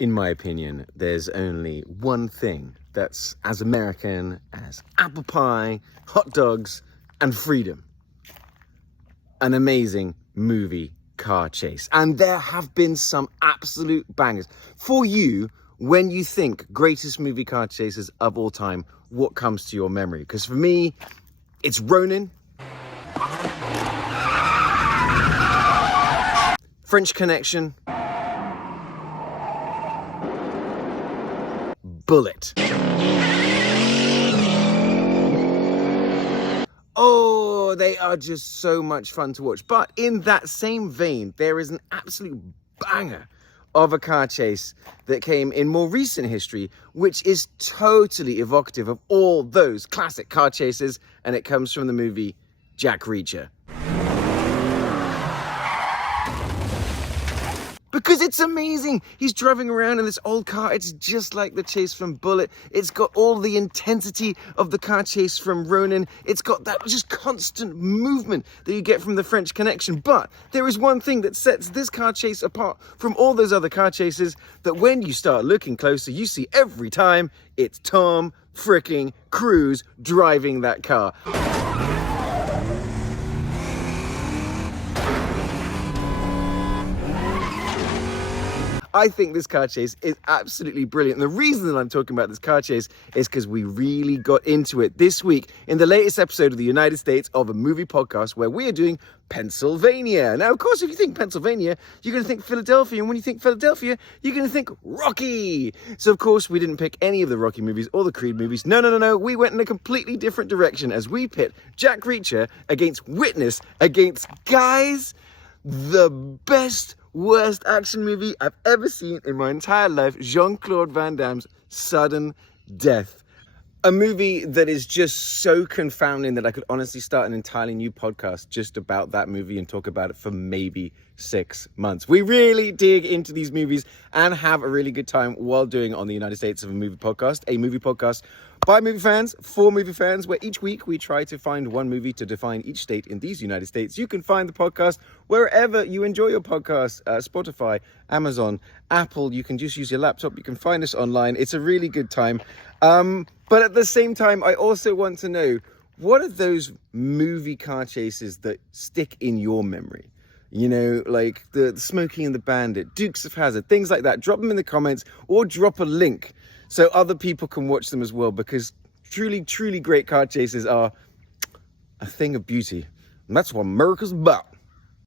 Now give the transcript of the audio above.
In my opinion, there's only one thing that's as American as apple pie, hot dogs, and freedom. An amazing movie car chase. And there have been some absolute bangers. For you, when you think greatest movie car chases of all time, what comes to your memory? Because for me, it's Ronin, French Connection, Bullitt. Oh, they are just so much fun to watch. But in that same vein, there is an absolute banger of a car chase that came in more recent history, which is totally evocative of all those classic car chases, and it comes from the movie Jack Reacher. Because it's amazing. He's driving around in this old car. It's just like the chase from Bullitt. It's got all the intensity of the car chase from Ronin. It's got that just constant movement that you get from the French Connection. But there is one thing that sets this car chase apart from all those other car chases that when you start looking closer, you see every time it's Tom freaking Cruise driving that car. I think this car chase is absolutely brilliant. And the reason that I'm talking about this car chase is because we really got into it this week in the latest episode of the United States of a Movie Podcast, where we are doing Pennsylvania. Now, of course, if you think Pennsylvania, you're going to think Philadelphia. And when you think Philadelphia, you're going to think Rocky. So, of course, we didn't pick any of the Rocky movies or the Creed movies. No. We went in a completely different direction as we pit Jack Reacher against Witness against, guys, the best worst action movie I've ever seen in my entire life, Jean-Claude Van Damme's Sudden Death. A movie that is just so confounding that I could honestly start an entirely new podcast just about that movie and talk about it for maybe 6 months. We really dig into these movies and have a really good time while doing it on the United States of a Movie Podcast, a movie podcast by movie fans, for movie fans, where each week we try to find one movie to define each state in these United States. You can find the podcast wherever you enjoy your podcast, Spotify, Amazon, Apple. You can just use your laptop. You can find us online. It's a really good time. But at the same time, I also want to know, what are those movie car chases that stick in your memory? You know, like the Smokey and the Bandit, Dukes of Hazzard, things like that. Drop them in the comments or drop a link so other people can watch them as well, because truly, truly great car chases are a thing of beauty. And that's what America's about.